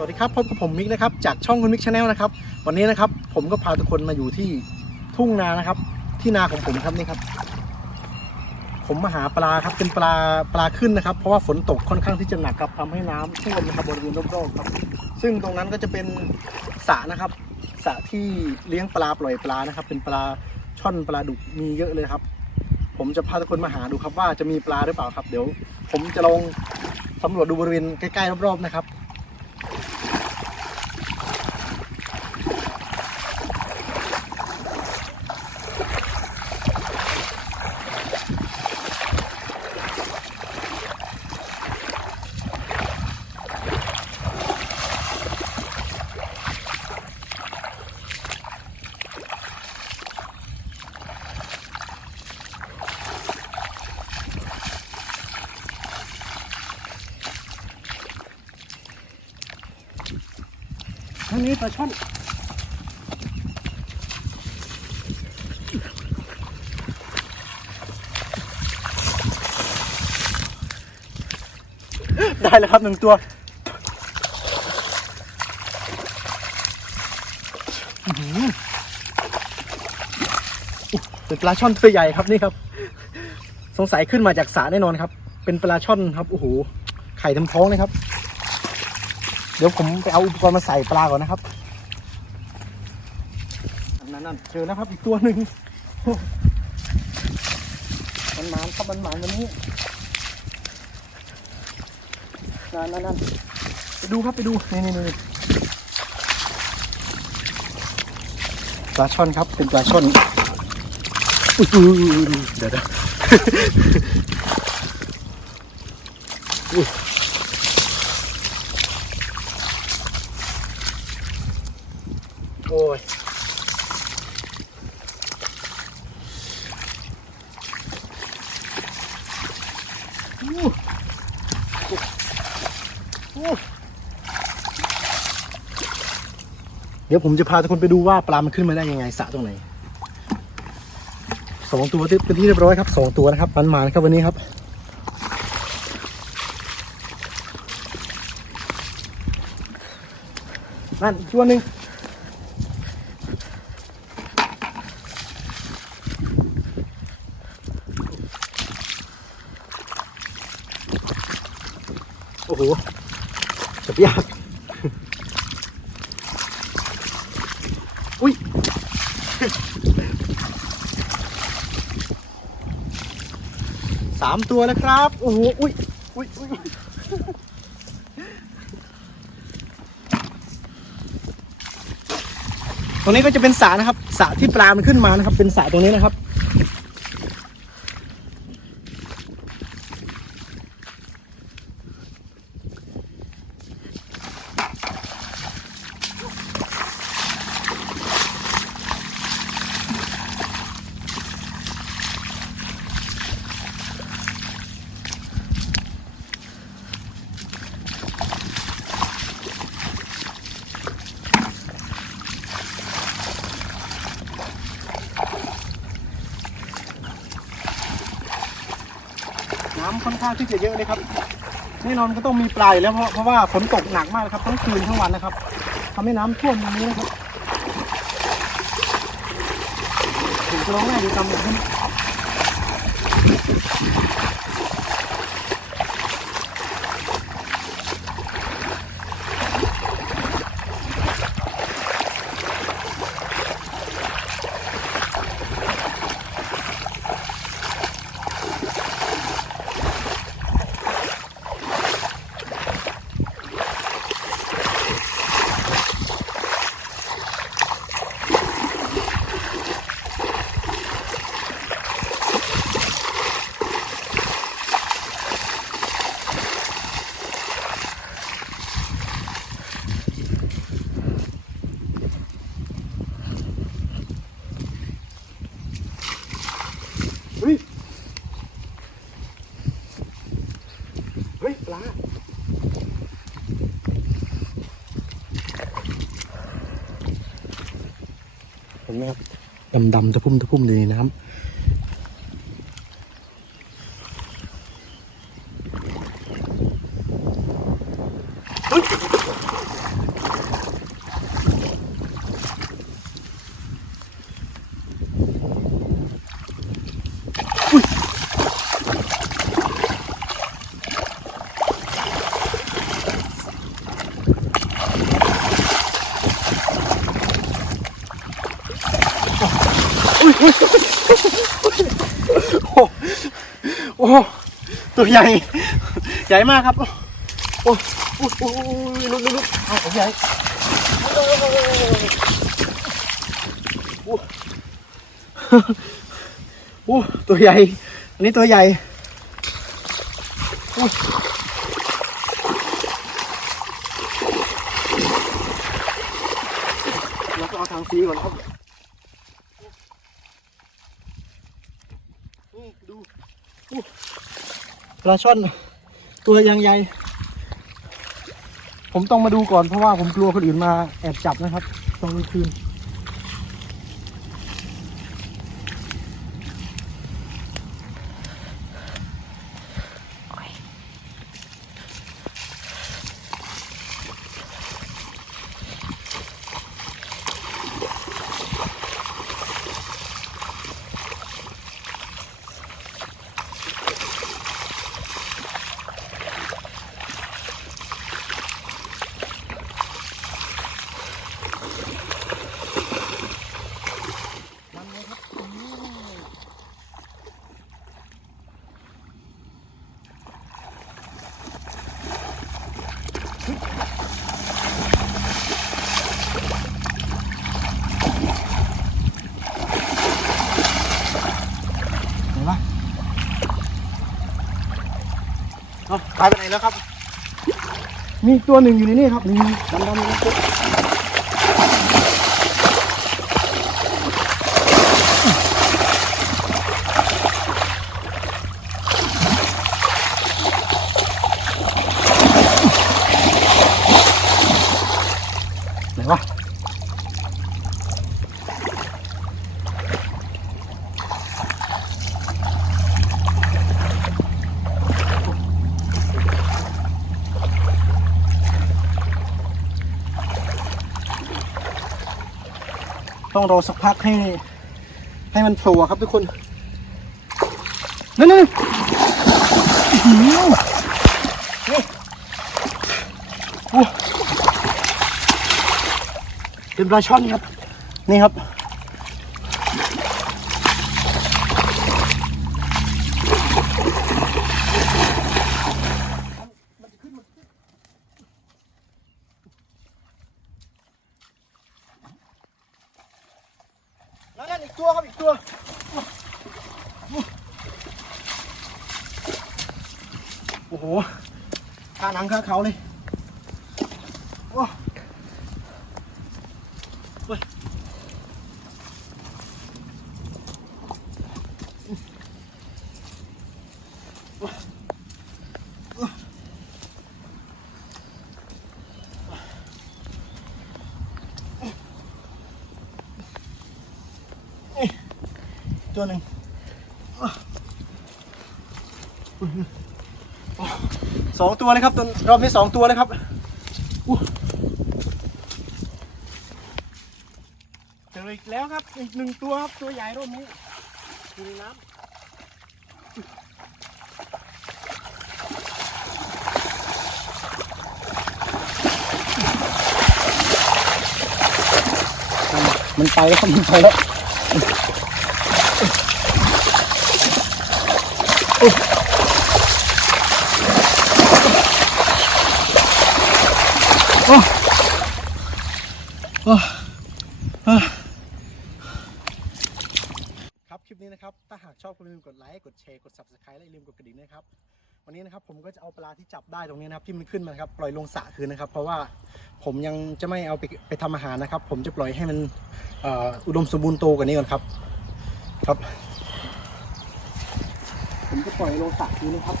สวัสดีครับพบกับผมมิกนะครับจากช่องคุณมิกชาแนลนะครับวันนี้นะครับผมก็พาทุกคนมาอยู่ที่ทุ่งนานะครับ ที่นาของผมครับนี่ครับ ผมมาหาปลาครับเป็นปลาปลาขึ้นนะครับ เพราะว่าฝนตกค่อนข้างที่จะหนักครับทำให้น้ำท่วมนะครับบริเวณรอบๆครับ ซึ่งตรงนั้นก็จะเป็นสระนะครับสระที่เลี้ยงปลาปล่อยปลานะครับ เป็นปลาช่อนปลาดุกมีเยอะเลยครับ ผมจะพาทุกคนมาหาดูครับว่าจะมีปลาหรือเปล่าครับ เดี๋ยว ผมจะลองสำรวจดูบริเวณใกล้ๆรอบๆนะครับางนี้ปลาช่อนได้แล้วครับหนึ่งตัวเป็นปลาช่อนตัวใหญ่ครับนี่ครับ สงสัยขึ้นมาจากสระแน่นอนครับ เป็นปลาช่อนครับโอ้โหไข่เต็มท้องเลยครับ เดี๋ยวผมไปเอาอุปกรณ์มาใส่ปลาก่อนนะครับนั่นนั่นเจอแล้วครับอีกตัวหนึ่งมันหมานครับมันหมานวันนี้นั่นนั่นนั่นไปดูครับไปดูนี่นี่นี่ปลาช่อนครับเป็นปลาช่อนอุ้ยอุ้ยอุ้ยอุ้ยเดี๋ยวเดี๋ยว อุ้ย โอ้ยเดี๋ยวผมจะพาทุกคนไปดูว่าปลามันขึ้นมาได้ยังไงสะตรงไหนสองตัวเป็นที่เรียบร้อยครับสองตัวนะครับมันมานครับวันนี้ครับนั่นตัวหนึ่ง โอ้โหจับยาก อุ้ย สามตัวแล้วครับ โอ้โห อุ้ยอุ้ยอุ้ยตรงนี้ก็จะเป็นสระนะครับสระที่ปลามันขึ้นมานะครับ เป็นสระตรงนี้นะครับ น้ำค่อนข้างที่จะเยอะเลยครับแน่นอนก็ต้องมีปลาอยู่แล้วเพราะเพราะว่าฝนตกหนักมากนะครับทั้งคืนทั้งวันนะครับทำให้น้ำท่วมตรงนี้นะครับถึงจะลองไห้ดูตามอย่างนี้เฮ้ยเฮ้ยปลาเห็นไหมครับ ดำๆตะพุ่มตะพุ่มเลยนะค โอ้โอ้ตัวใหญ่ ใหญ่มากครับ โอ้โอ้โอ้ลุกลุกลุกเอาตัวใหญ่โอ้โอ้ตัวใหญ่ อันนี้ตัวใหญ่โอ้แล้วก็เอาทางซีก่อนครับ ดูปลาช่อนตัวยังใหญ่ ผมต้องมาดูก่อนเพราะว่าผมกลัวคนอื่นมาแอบจับนะครับตอนกลางคืน เอาหายไปไหนแล้วครับ มีตัวหนึ่งอยู่ในนี่ครับนี่ดำดำๆปุ๊ ต้องรอสักพักให้ ให้มันโผล่ครับทุกคน นั่นนี่นี่เป็นปลาช่อนครับ นี่ครับ แล้วนั่นอีกตัวครับอีกตัว โอ้โห คาหนังคาเขาเลยโอ้ตัวหนึ่ง สองตัวเลยครับตัวรอบนี้สองตัวเลยครับเจออีกแล้วครับอีกหนึ่งตัวครับตัวใหญ่รอบนี้อยู่ในน้ำมันไปแล้วมันไปแล้ว ครับคลิปนี้นะครับ ถ้าหากชอบก็อย่าลืมกดไลค์ กดแชร์ กด subscribe และอย่าลืมกดกระดิ่งนะครับ วันนี้นะครับผมก็จะเอาปลาที่จับได้ตรงนี้นะครับที่มันขึ้นมาครับปล่อยลงสระคืนนะครับ เพราะว่าผมยังจะไม่เอาไปไปทำอาหารนะครับ ผมจะปล่อยให้มันอุดมสมบูรณ์โตกว่านี้ก่อนครับ ครับ ผมจะปล่อยลงสระคืนนะครับ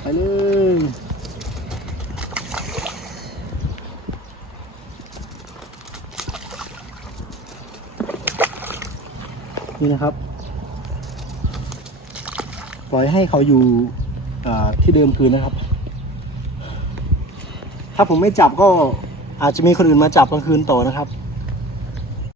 ไปเลยนี่นะครับ ปล่อยให้เขาอยู่ที่เดิมคืนนะครับ ถ้าผมไม่จับก็อาจจะมีคนอื่นมาจับกลางคืนต่อนะครับ